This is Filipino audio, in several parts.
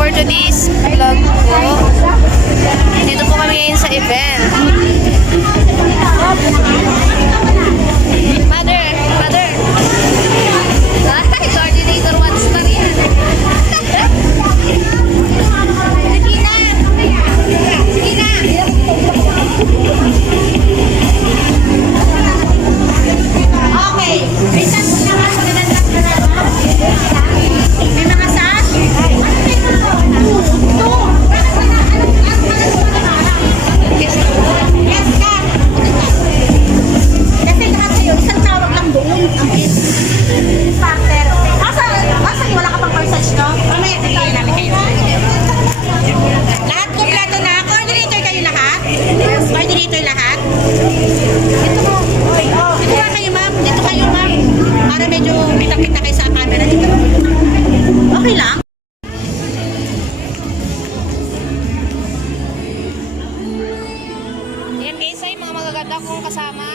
for today's vlog po. Dito po kami ngayon sa event. Mother! Mother! Ay, coordinator wants na rin. Regina! Regina! Okay. May mga sash? Yes, ka. Kasi lahat sa'yo, isang tawag lang doon. Ang partner. Asa wala ka pang corsage, no? Mamaya tatayin namin kayo. Lahat kompleto na. Coordinator kayo lahat? Coordinator lahat? Dito mo. Dito nga kayo, ma'am. Dito kayo, ma'am. Para medyo kita-kita kayo sa camera. Dito. Okay lang? Yan guys ay mga magaganda kong kasama.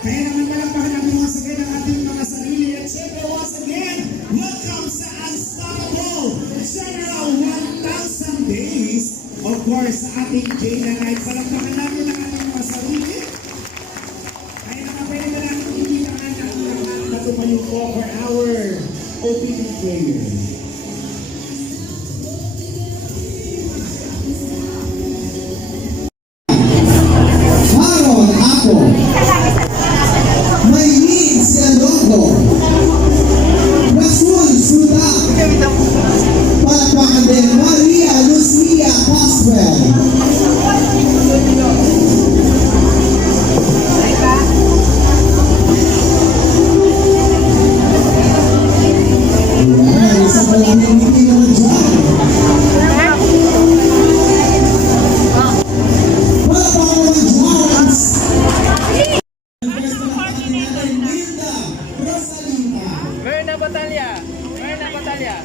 Kaya naman palakpakan natin once again ang ating mga sarili. At syempre once again, welcome sa Unstoppable General 1000 Days. Of course, sa ating Jada Night. Palakpakan natin ang ating mga sarili. Kaya naman pwede na natin ipitangan ang lahat na tumayo po for our opening prayer. Haron ako, may need sa logo, Rasul Suda, palakpakan din Maria Lucia Pascual. Ayan, isa pa lang yung ngiti naman dyan. Palakpakan naman dyan. Merna Batalya! Merna Batalya!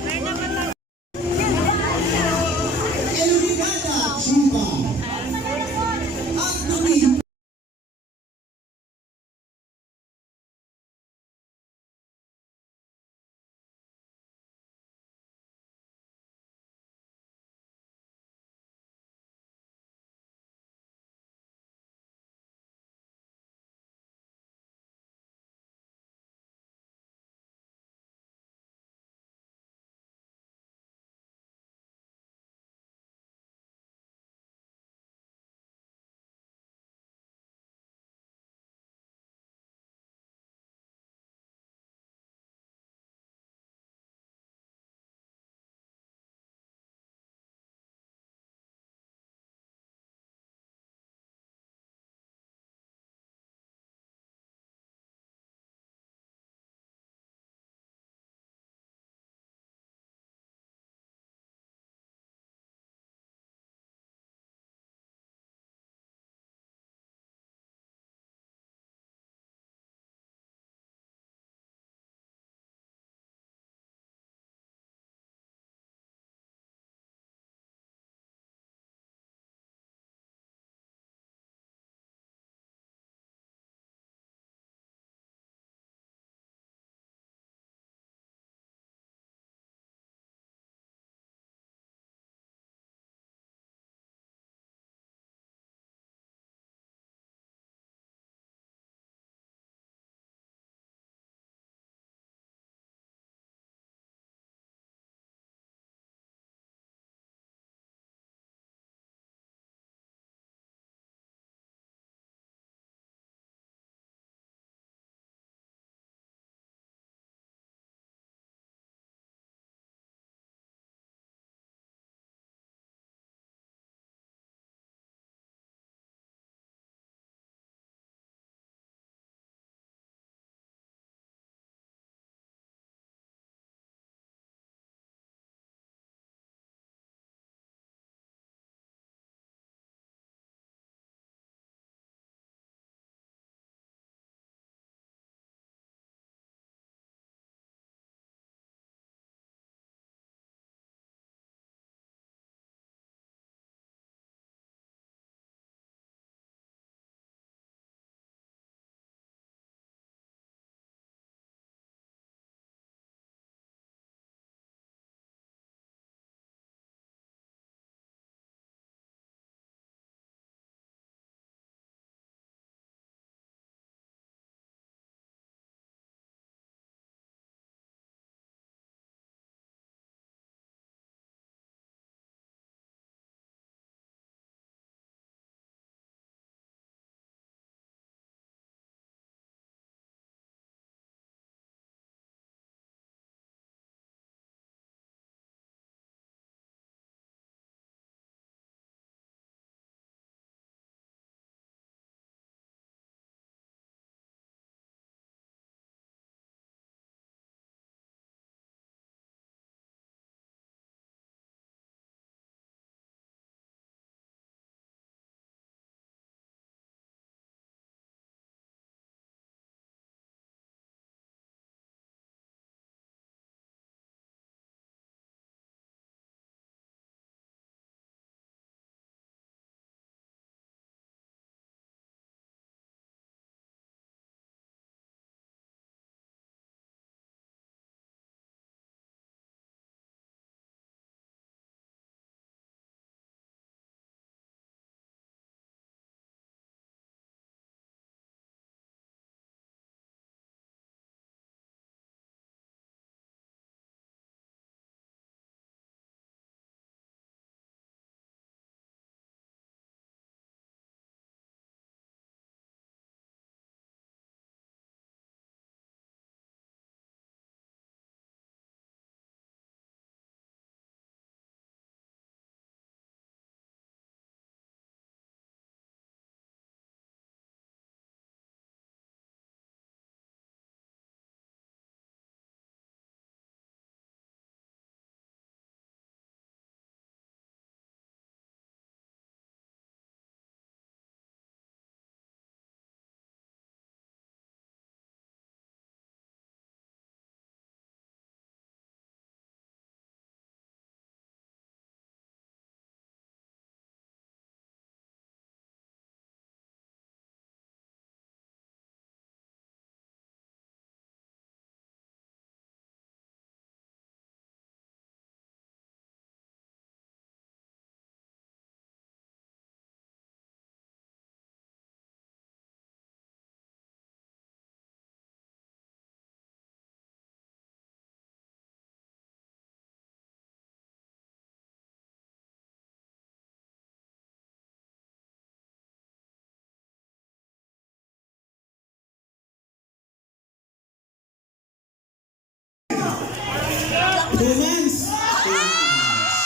2 months? 2 months.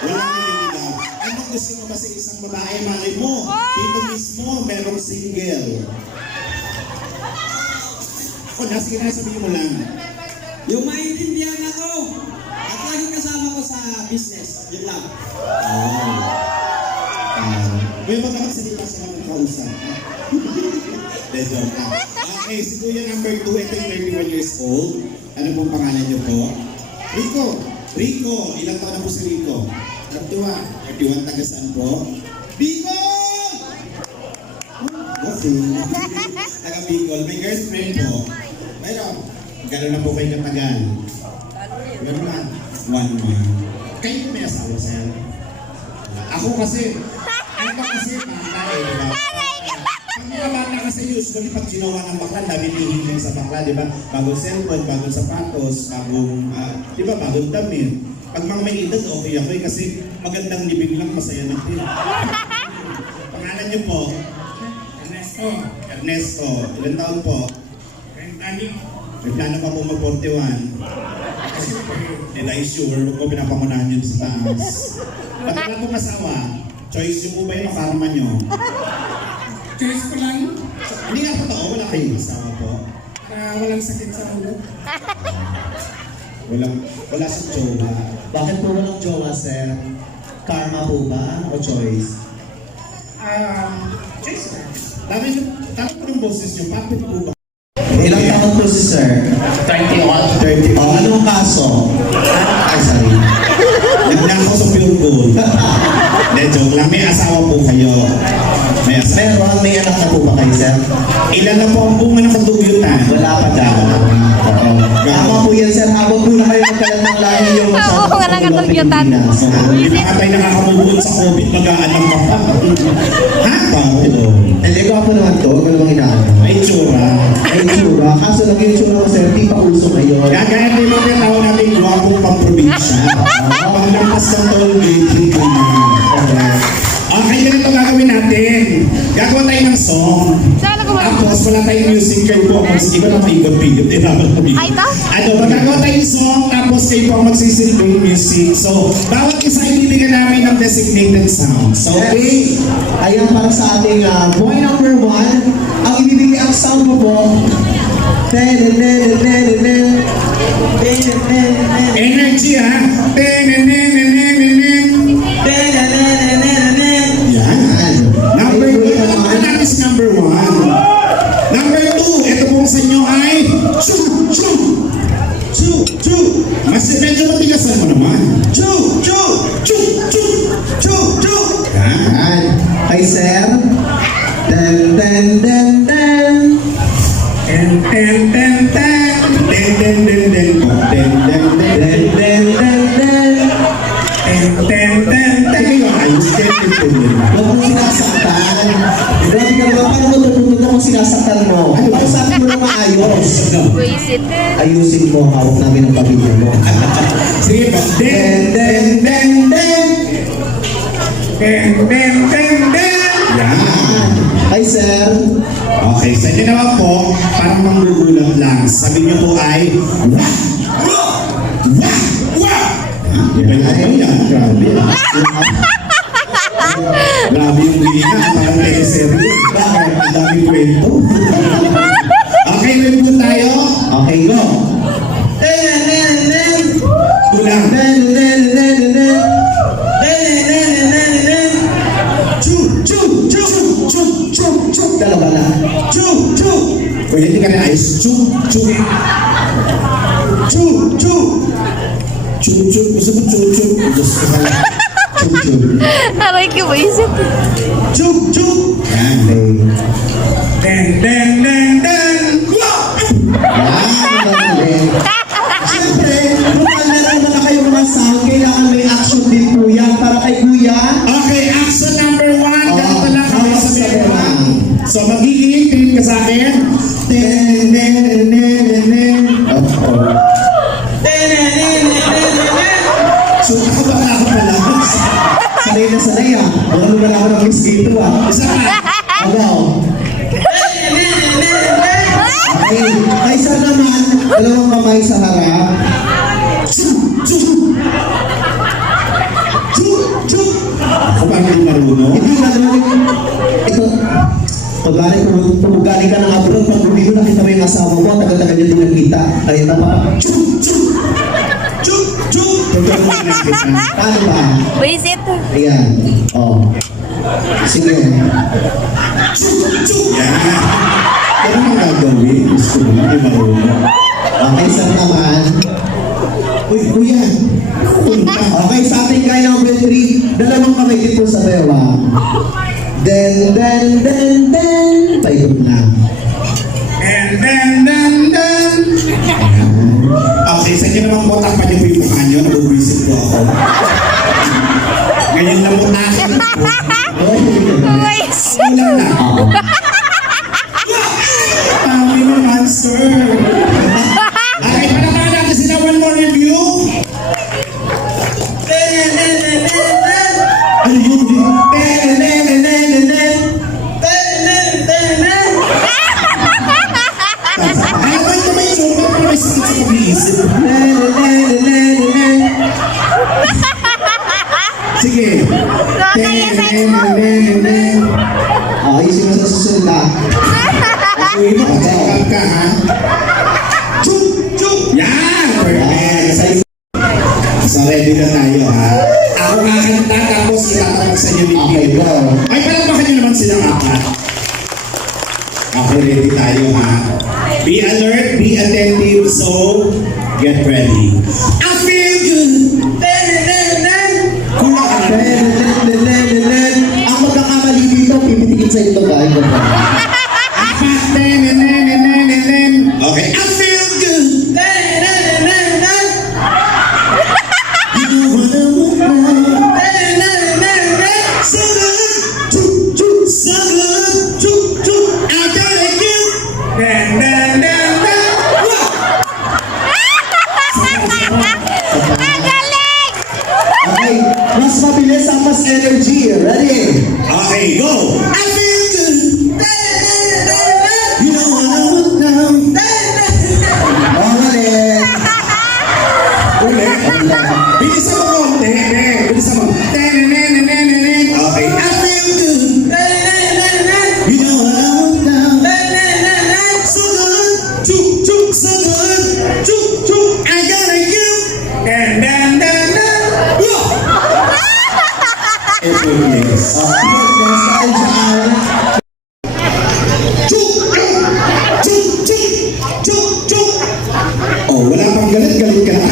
Walang nililigaw. Anong gusto mo ba sa isang babae, malay mo? Dito mismo, merong single. Ako na, sige na, sabihin mo lang. Yung maintindihan ako at laging kasama ko sa business. Yun lang. May mga magsalita siya ng kausap. De joke lang. Okay, si Kuya number 2, ito yung 31 years old. Ano pong pangalan niyo po? Rico. Rico. Ilang taon na po si Rico? 31. 31, taga saan po? Bicol! Okay. Taga Bicol. May girlfriend po. Mayroon. Gano'n na po kayo katagal? 1 month. 1 month. Kayo may asawa, sir? Ako kasi, ano ba kasi bata eh, di ba? Pag mga bata kasi usually pag ginawa ng bakla, dami hihiling sa bakla, di ba? Bagong cellphone, bagong sapatos, bagong, di ba, bagong damit. Pag mga may edad, okay ako eh, kasi magandang libing lang, masaya na din. Pangalan niyo po? Ernesto. Ernesto. Ilan taon po? 20. May plano pa po mag-41. And I sure, huwag ko pinapangunahan yun sa taas. Ba't wala pong asawa? Choice yung po ba yung makarma nyo? Choice ko lang, Hindi nga totoo, wala kayong asawa po. walang sakit sa ulo. Wala sa jowa. Bakit po walang jowa, sir? Karma po ba o choice? Choice lang. Tama po ng boses nyo, bakit po ba? Ilang taon po si sir? 30. O, anong kaso? Ay, sorry. Nagnakaw sa pure gold. Hindi, joke lang. May asawa po kayo. May asawa. Meron, may anak na po ba kayo, sir? Ilan na po ang bunga ng kadugyutan? Wala pa daw. Oo. Tama po yan, sir. Habang po na kayo magkalat ng lahi yung masyadong Oo, nga nakatugyutan. Hindi pa tayo nakakamubuot sa COVID, mag-aanang ka pa. Ha? Paolo. Hindi ko po naman to. Huwag ko namang inaano. Ay, tsura. Ay, tsura. Kaso lang yung tsura ko, sir. Di pa uso ngayon. Gagaya din mo yung tao natin guwapong pang-probinsya. Panglampas ng toll gate, hindi ko na. Okay, ganito gagawin natin. Gagawa tayo ng song. Saan ako Tapos wala tayong music kayo po. Kasi iba na maikot-pikot. Ay, ito? Ano, magagawa tayong song. Tapos kayo po ang magsisilbing music. So, bawat isa ibibigyan namin ng designated sounds. Okay? Ayan para sa ating boy number 1. Ang ibibigay ang sound mo po. Energy, ha? Yan. Number 2, alam natin si number 1. Number 2, ito pong sa inyo ay choo, choo. Choo, choo. Mas medyo matigasan mo naman. Choo, choo, choo, choo, choo, choo. Yan. Ay, sir. Den, den, den, den. Ten, ten, ten, ten. Den, den, den, den. Den, den, den, Den, den, den, den. ten, ten, ten. Kayo ayos. Ten, ten, ten, ten. Huwag mong sinasaktan. Grabe ka naman. Paano mo tututunan kung sinasaktan mo? Paano sabi mo na maayos? Buisit. Ayusin mo. Hawak namin ang pamilya mo. Sige ba? Den, den, den, den. Den, den, den, den. Yan. Ay, sir. Okay, sa inyo naman po, parang manggugulat lang. Sabi niyo po ay, wah! Wah! Wah! Wah! Iba yung ano yan. Grabe. Grabe yung bilingan. Parang teleserye. Bakit? Ang daming kwento. Okay, ready po tayo? Okay, go. Den, den, den. Kulang. Den, den, den, den. Den, den, den, den. Choo! Choo! Choo! Choo! Choo! Choo! Dalawa na. Choo! Choo! Pwede hindi ka na ayos. Choo! Choo! Choo! Choo! Choo! Choo! Gusto mo choo! Choo! Gusto ko pala. Choo! Choo! Aray ko, buisit. Choo! Choo! Yan. Den! Den! Den! Den! Wah! Siyempre, kung naman na kayo mga sound, kailangan may action din po yan para kay Kuya. Okay, action number 1. Ganito lang kami hawak sa sa meron. meron. So, magiging tingin ka sa akin. Ten! Den! Den! Den! Den! So, nakabaka ako pala. Sanay na sanay ah. Baka naman ako ng miss dito ah. Isa pa. Agaw. Okay. Ay, sir naman, dalawang kamay sa harap. Ako ba hindi marunong? Hindi ka naman. Ito. Kung galing ka ng abroad, pag uwi mo nakita mo yung asawa ko, tagal-tagal niya din nakita. Kaya na pa. Totoo mo na kita. Paano ba? Visit. Ayan. Oh. Sige. Yan. Ano ang gagawin? Gusto mo na, hindi marunong. Okay, sir naman. Uy, kuya. Punta. Okay, sa ating guy number 3, dalawang kamay dito sa bewa. Then. Paikot na. And then. Okay, sa inyo naman po, takpan niyo po yung mukha niyo. Nag-visit po ako. Ganyan lang po akin. Kulang na. Tama naman, sir. Okay, panapahan natin sila one more review. Ano yun? Ano ba ito may joke? Ano may sakit sa pag-iisip? Sige. Ayusin mo sa susunod na. Uy, check up ka, ha? Chuk! Yan! Perfect! So, ready na tayo, ha? Ako kakanta, tapos itatanong sa inyo ni Okay, Pio. go. Ay, palakpakan nyo naman silang apat. Okay, ready tayo, ha? Be alert, be attentive, so get ready. I feel good! Kulang ka na. Ang magkakamali dito, pipitikin sa ito guys. Okay, I feel good! You know what I want now. So good! So good! I gotta get Okay, mas mabilis ang mas energy. Ready? Okay, go! I feel good! You know what I want now. Ulit. Ulit. Bilisan mo konti. Bilisan mo. Okay, I feel good. You know what I want now. So good. So good. I gotta give. Effortless. Next time dyan. Oh, wala pang galit ka na.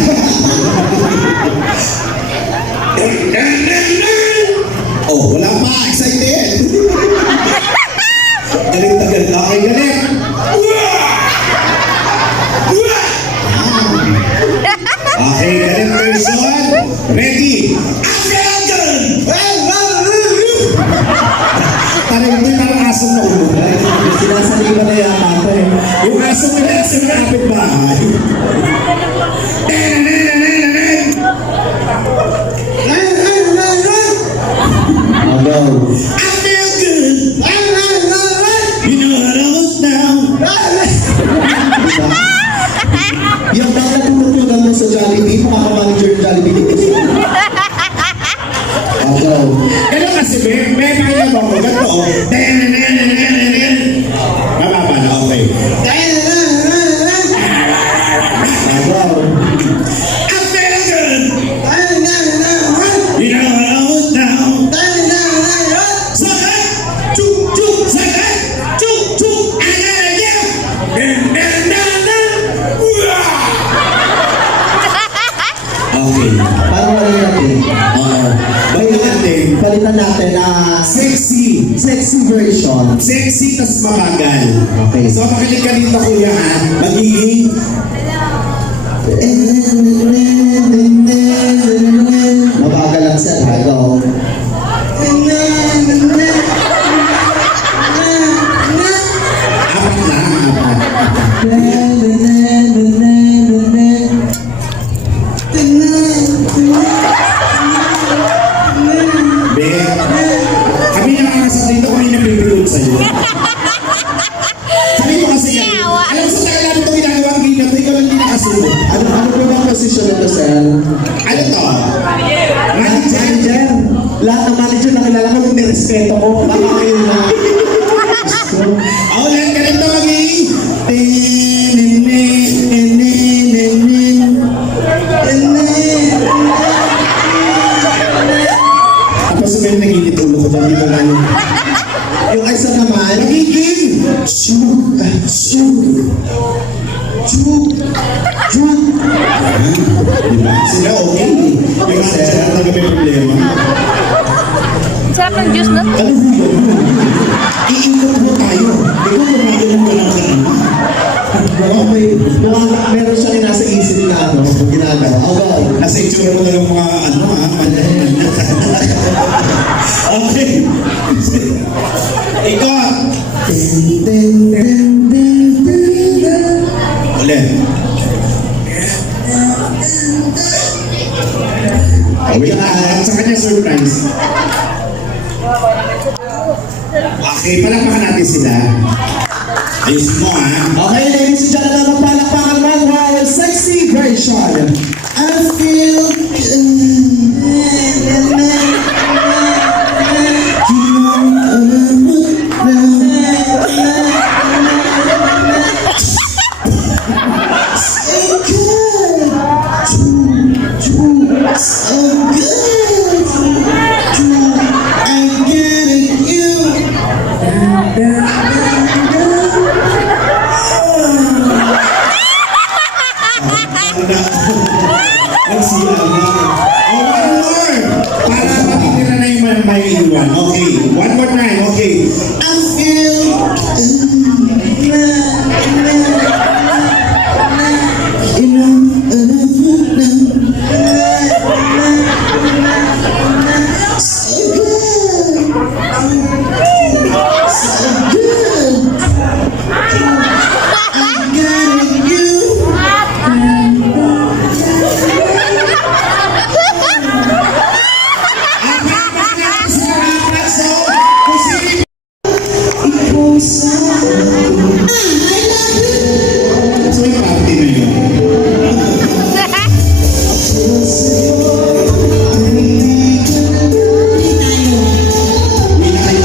Oh, wala pa, excited. Galit na galit. Okay, galit. Okay, galit person. Ready. Parang asong na ulo. Sinasaliba na yung mata eh. Yung asong nila sa kapitbahay. Oh, go. I feel good. You know what I was now. Yung bang natutulungan mo sa Jollibee, makaka-manager ng Jollibee dito. Oh, go. Ganun kasi, may kaya mo ako. Ganito, oh. Mababa na, okay. Oh, go. I feel good. You know what I was now. Sakit. Sakit. I gotta get. Okay. Parang wala natin. Balikan natin. Palitan natin na Sexy. version. Sexy tas mabagal. Okay. So, makinig ka dito, kuya, ha? Magiging Mabagal lang sir, ha? Go. apat lang. Be, kami na nakakasap dito kung hindi napipilot sa'yo. Sabi ko kasi yan. Alam mo sa tagal namin ito ginagawa ang game na ito, ikaw lang hindi nakasunod. Ano po bang posisyon posisyon nito, sir? Ano to? Manager? Manager. Lahat ng manager na kilala ko, nirespeto ko. Baka kayo na. Gusto. Ulit, ganito maging. Tapos sabihin nagigit ulo ko dyan, dito lang yun. Yung isa naman, Nagiging! Chug, chug, chug, chug. Diba? Sila okay. Yung manager na talaga may problema. Sarap ng juice na. Ano po yun? Iikot mo tayo. Ikaw gumagano mo lang kanina. Mukhang meron siyang nasa isip na ano, ginagawa. Okay. Nasa itsura mo lang mga ano ha, okay. Ikot. Ulit. Wait lang, sa kanya surprise. Okay, palakpakan natin sila. Ayos mo ha. Okay, ladies and gentlemen, magpalakpakan mo ang our sexy version. I feel Nagsilang na. Oh, one more! Para matitira na yung may iwan. Okay, one more time. Okay. I feel So yung party na yun. Uwi na kayo.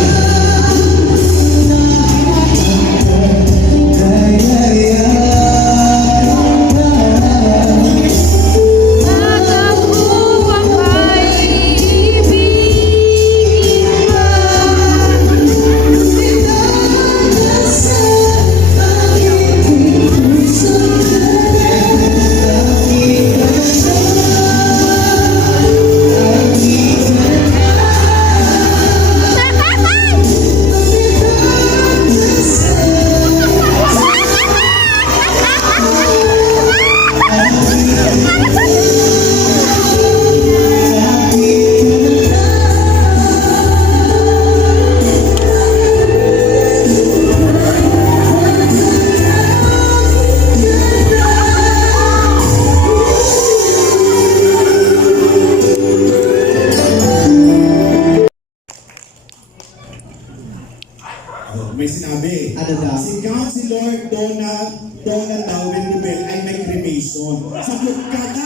May sinabi. Ano daw? Si Councilor Donald Rubel ay may cremation. Sabog ka na!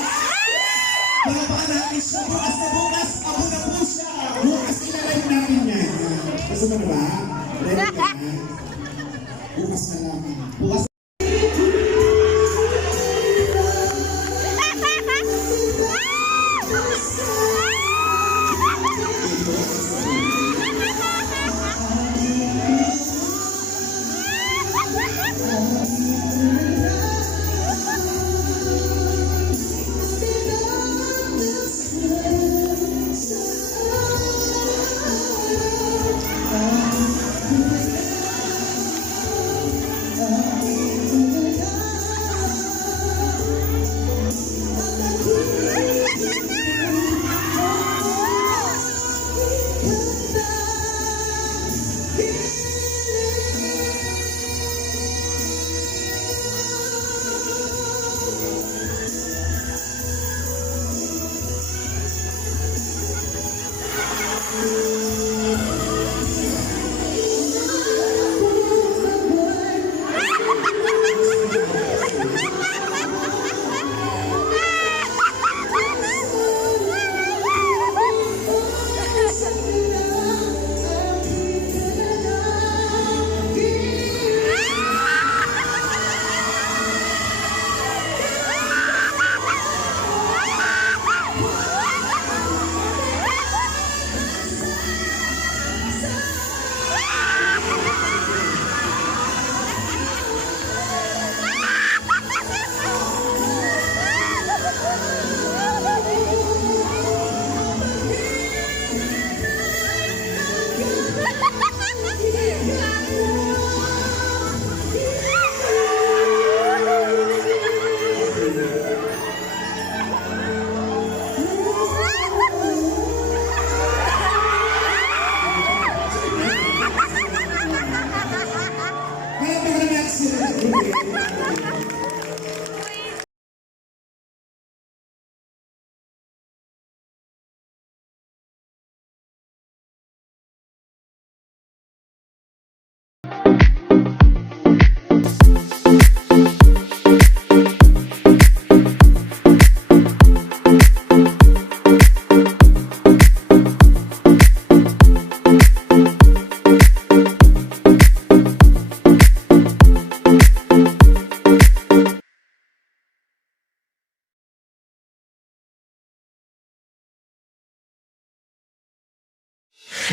Palakpakan natin siya. Bukas na bukas. Ako na po siya. Bukas ilalive natin yan. Gusto mo na ba? Ready ka na? Bukas na lang. Bukas.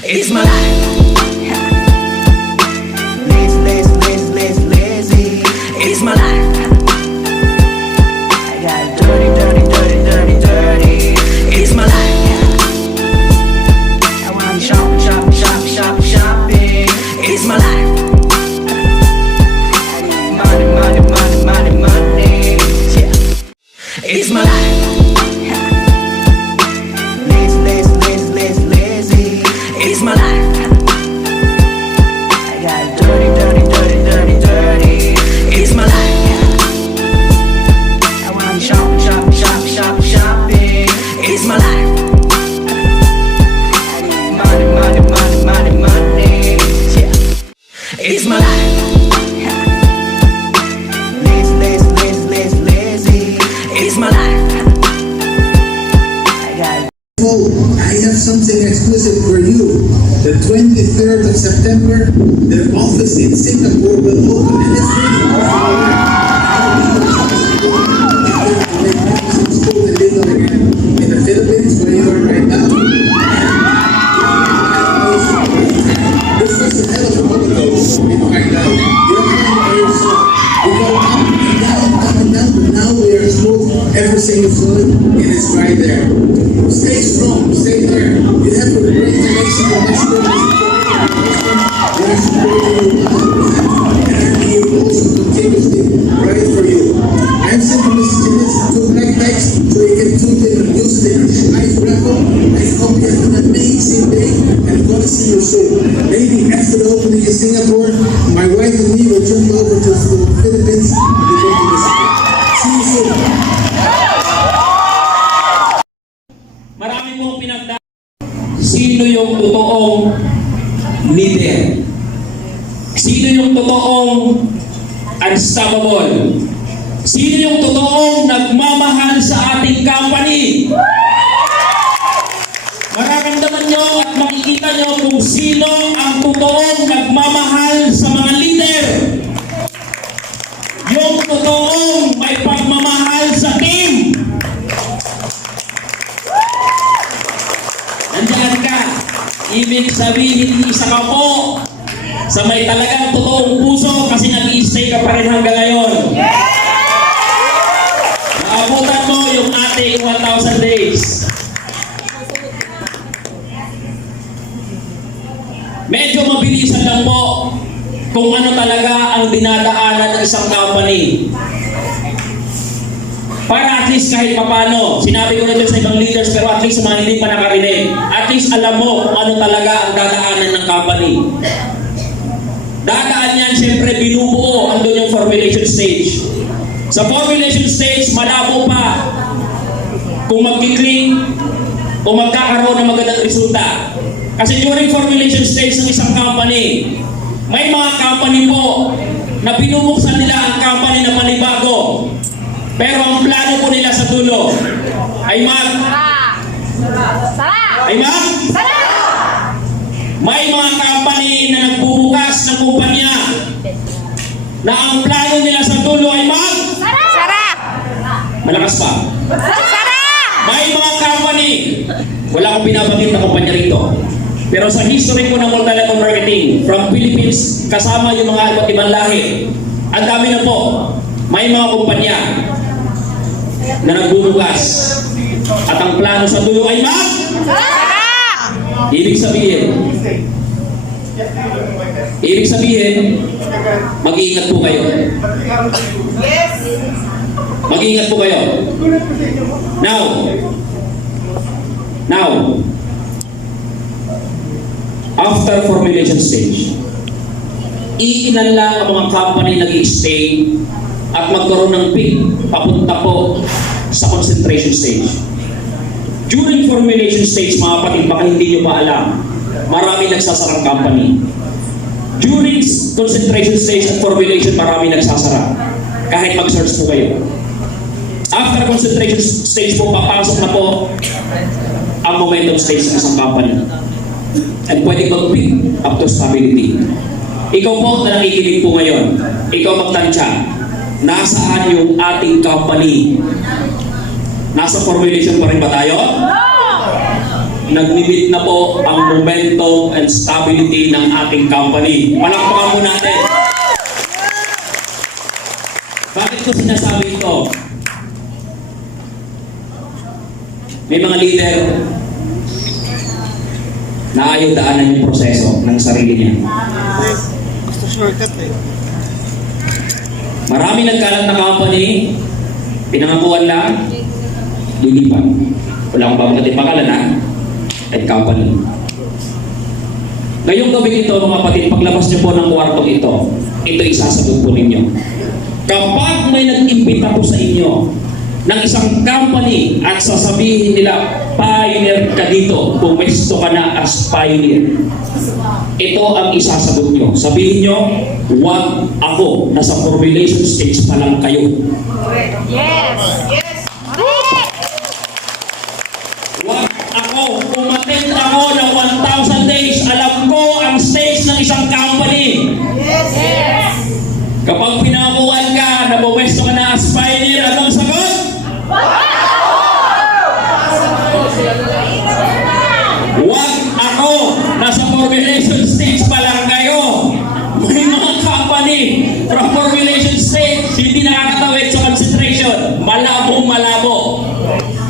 It's my life. Lazy. It's my life. I got dirty. It's my life. I wanna shopping. It's my life. Money. Yeah. It's my life. Lazy. It's my life. I got dirty. It's my life. I wanna shopping. It's my life. Money. Yeah. It's my life. Lazy. It's my life. I got I have something exclusive for you. The 23rd of September, their office in Singapore will open and it's in the Philippines, where you are right now. This was a hell of a holiday in Macau. You're playing by yourself. We go up and down, but now we are smooth. Every single foot, and it's right there. Stay strong, stay there. You have to bring the Mexico they are supporting you, and I'm here also continuously right for you. I'm sending messages to Black Bags so you can tune in and use it in a nice raffle. I hope you have an amazing day and gonna see you soon. Maybe after the opening in Singapore, my wife and me will jump over to the Philippines and we're going to visit. See you soon. Marami pong pinagdaan. Sino yung totoong leader? Sino yung totoong unstoppable? Sino yung totoong nagmamahal sa ating company? Mararamdaman nyo at makikita nyo kung sino ang totoong nagmamahal sa mga leader. Yung totoong may pagmamahal sa team. Nandiyan ka. Ibig sabihin, isa ka po sa may talagang totoong puso kasi nag-i-stay ka pa rin hanggang ngayon. Naabutan mo yung ating 1,000 days. Medyo mabilisan lang po kung ano talaga ang dinadaanan ng isang company. Para at least kahit papano, sinabi ko na dyan sa ibang leaders pero at least sa mga hindi pa nakarinig, at least alam mo kung ano talaga ang dadaanan ng company. Dadaan yan, siyempre binubuo, andun yung formulation stage. Sa formulation stage, malabo pa kung magkiklik o magkakaroon ng magandang resulta. Kasi during formulation stage ng isang company, may mga company po na binubuksan nila ang company na panibago. Pero ang plano po nila sa dulo ay may mga company na nagbubukas ng kumpanya na ang plano nila sa dulo ay malakas pa. May mga company, wala akong binabanggit na kumpanya rito. Pero sa history ko ng multi-level marketing, from Philippines, kasama yung mga iba't ibang lahi, ang dami na po, may mga kumpanya na nagbubukas. At ang plano sa dulo ay Ibig sabihin, mag-iingat po kayo. Mag-iingat po kayo. Now, after formulation stage, iilan lang ang mga company nag-i-stay at magkaroon ng peak papunta po sa concentration stage. During formulation stage, mga kapatid, baka hindi nyo pa alam, marami nagsasarang company. During concentration stage at formulation, marami nagsasara. Kahit mag-search po kayo. After concentration stage po, papasok na po ang momentum stage ng isang company. And pwede mag-peak up to stability. Ikaw po na nakikinig po ngayon, ikaw magtansya, nasaan yung ating company? Nasa formulation pa rin ba tayo? nagbibit na po ang momentum and stability ng ating company. Palakpakan po natin. Bakit ko sinasabi ito? May mga leader na ayaw daanan yung proseso ng sarili niya. Marami nagkalat na company, pinangakuan lang, lilipat. Wala akong babagat pangalan ha, at company. Ngayong gabi ito mga kapatid, paglabas niyo po ng kwartong ito isasagot po ninyo. Kapag may nag-imbita po sa inyo ng isang company at sasabihin nila, pioneer ka dito, pumesto ka na as pioneer. Ito ang isasagot nyo. Sabihin nyo, wag ako, nasa formulation stage pa lang kayo. Yes! Wag ako, umattend ako ng 1,000 days. Alam ko ang stage ng isang company. Yes! Kapag pinakuan ka, na pumesto ka na as pioneer, anong sagot? Wag ako, nasa formulation stage pa lang kayo. May mga company from formulation stage, hindi nakakatawid sa concentration. Malabo.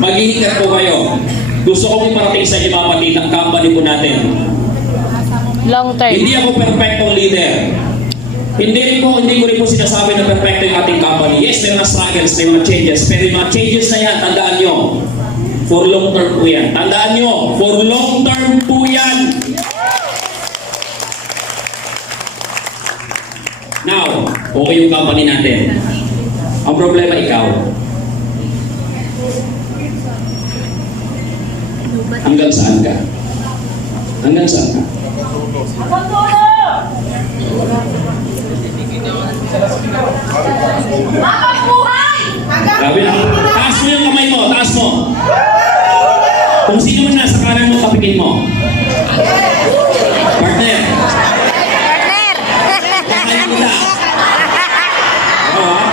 Maghihingat po kayo. Gusto kong iparating sa inyo mga kapatid ang company po natin. Long term. Hindi ako perfectong leader. Hindi ko rin po sinasabi na perfecto yung ating company. Yes, may mga struggles, may mga changes. Pero yung mga changes na yan, tandaan nyo, for long term po yan. Tandaan nyo, for long term po yan. Now, okay yung company natin. Ang problema ikaw. Hanggang saan ka? Hanggang saan ka? Grabe na. Taas mo yung kamay mo. Taas mo. Kung sino man nasa kanan mo, tapikin mo. Partner. Kakain mo na. Oo ha?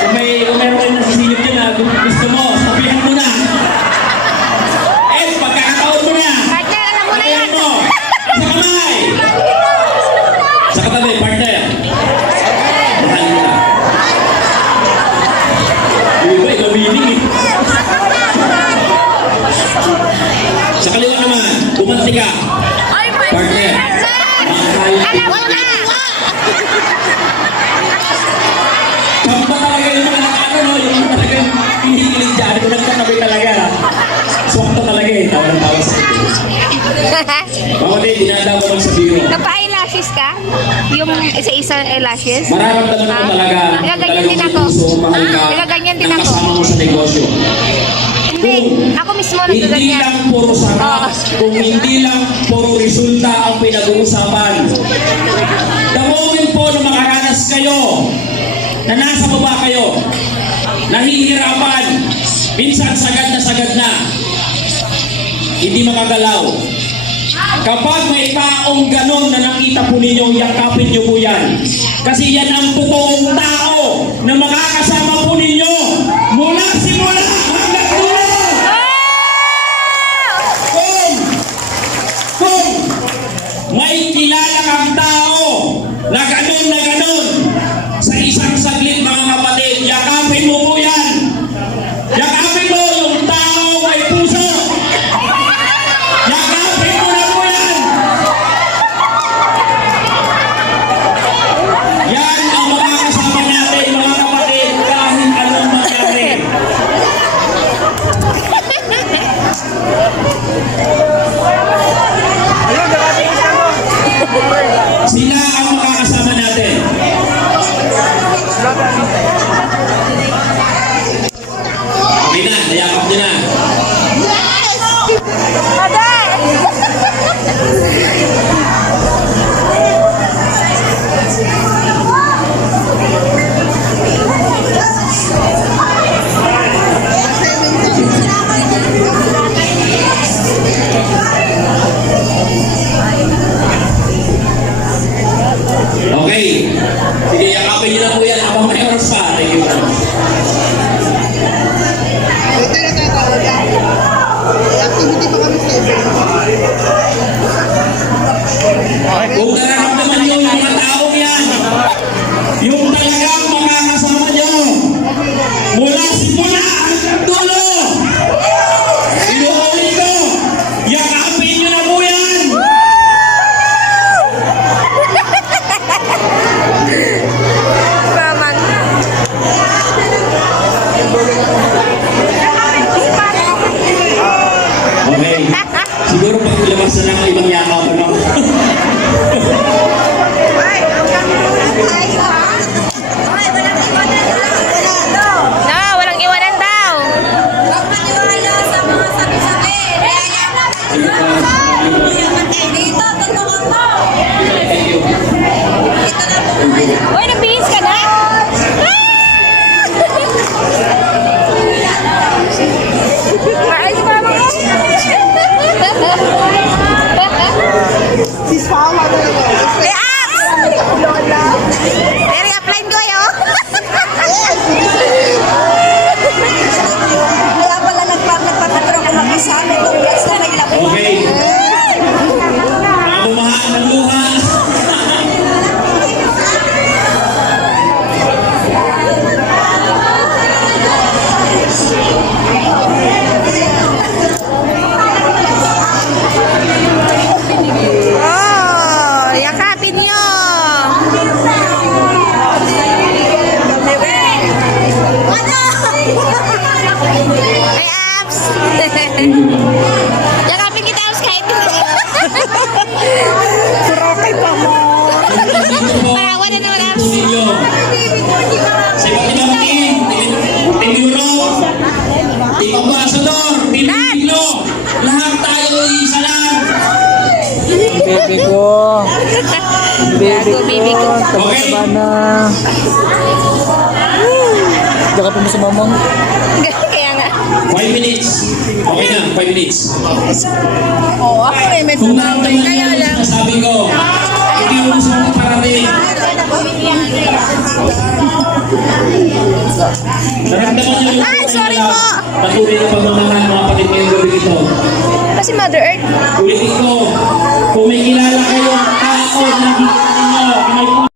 Kung meron kayo nasisilip dyan na gusto mo, tapihan mo na. Pagkakataon mo na. Partner, alam mo na yan. Tapihan mo. Sa kamay. Sa katabi, partner. Mahal mo na. Yung iba, ilawining eh. Sa kaliwa naman, bumanti ka. Ay, Partner. alam mo na. Kamba talaga yung mga nakano, no? Yung mga talaga yung hinihilig dyan. Kung nagkatabi talaga. Swakta talaga eh. Tawa ng tawa sa ito. Bakit eh, dinadawa lang sa biro. Napa-eyelashes ka? Yung isa-isa eyelashes? Mararamdaman mo talaga. Nagaganyan din ako. Gusto mo mahal ka Nagaganyan din ng ako. kasama mo sa negosyo. Hindi. Ako mismo Hindi nagaganyan. lang puro sarap, kung hindi lang puro resulta ang pinag-uusapan. The moment po na makaranas kayo, na nasa baba kayo, nahihirapan, minsan sagad na, hindi makagalaw. Kapag may taong ganon na nakita po ninyo, yakapin niyo po yan. Kasi yan ang totoong tao na makakasama po ninyo mula simula hanggang dulo. Kung may kilala kang tao na ganon sa isang saglit mga kapatid, yakapin mo po yan. Yakapin mo yung tao may puso. Yakapin mo na po yan. Yan ang makakasama natin mga kapatid kahit anong mangyari. Sila ang makakasama natin. Okay na, nayakap nyo na. Okay. Sige, yakapin nyo na po yan habang may oras pa. Thank you. Activity pa lalabas na ng ibang yakap, ano? Na, walang iwanan daw. Thank you. Uy, nagbihis ka na? Ay, si mama ko. May apps! Very upline ko yun. Kaya pala nagpapatulong ko mag-isama itong yes na may labo. Okay. Nabumaha ng luha. Oh, yakapin niyo. May apps. Yakapin kita apps kahit hindi. Kurokay pa mo. Parawan na naman apps. Ninyo. Si Pagkinawatin, Team Europe, Team Ambassador, Team Pilo, lahat tayo isa lang. Baby ko. Gago, baby ko. Okay. Diyan ka pa mo sa mamang. Kaya nga. 5 minutes. Okay na, 5 minutes. Oo, ako rin may Kung naramdaman niyo yung sinasabi ko, hindi mo gusto mo parating. Naramdaman niyo yung Ay, sorry po. patuloy na pagmamahal mga kapatid ngayong gabi ito. Kasi Mother Earth. Ulitin ko, kung may kilala kayong tao na nakikita ninyo, may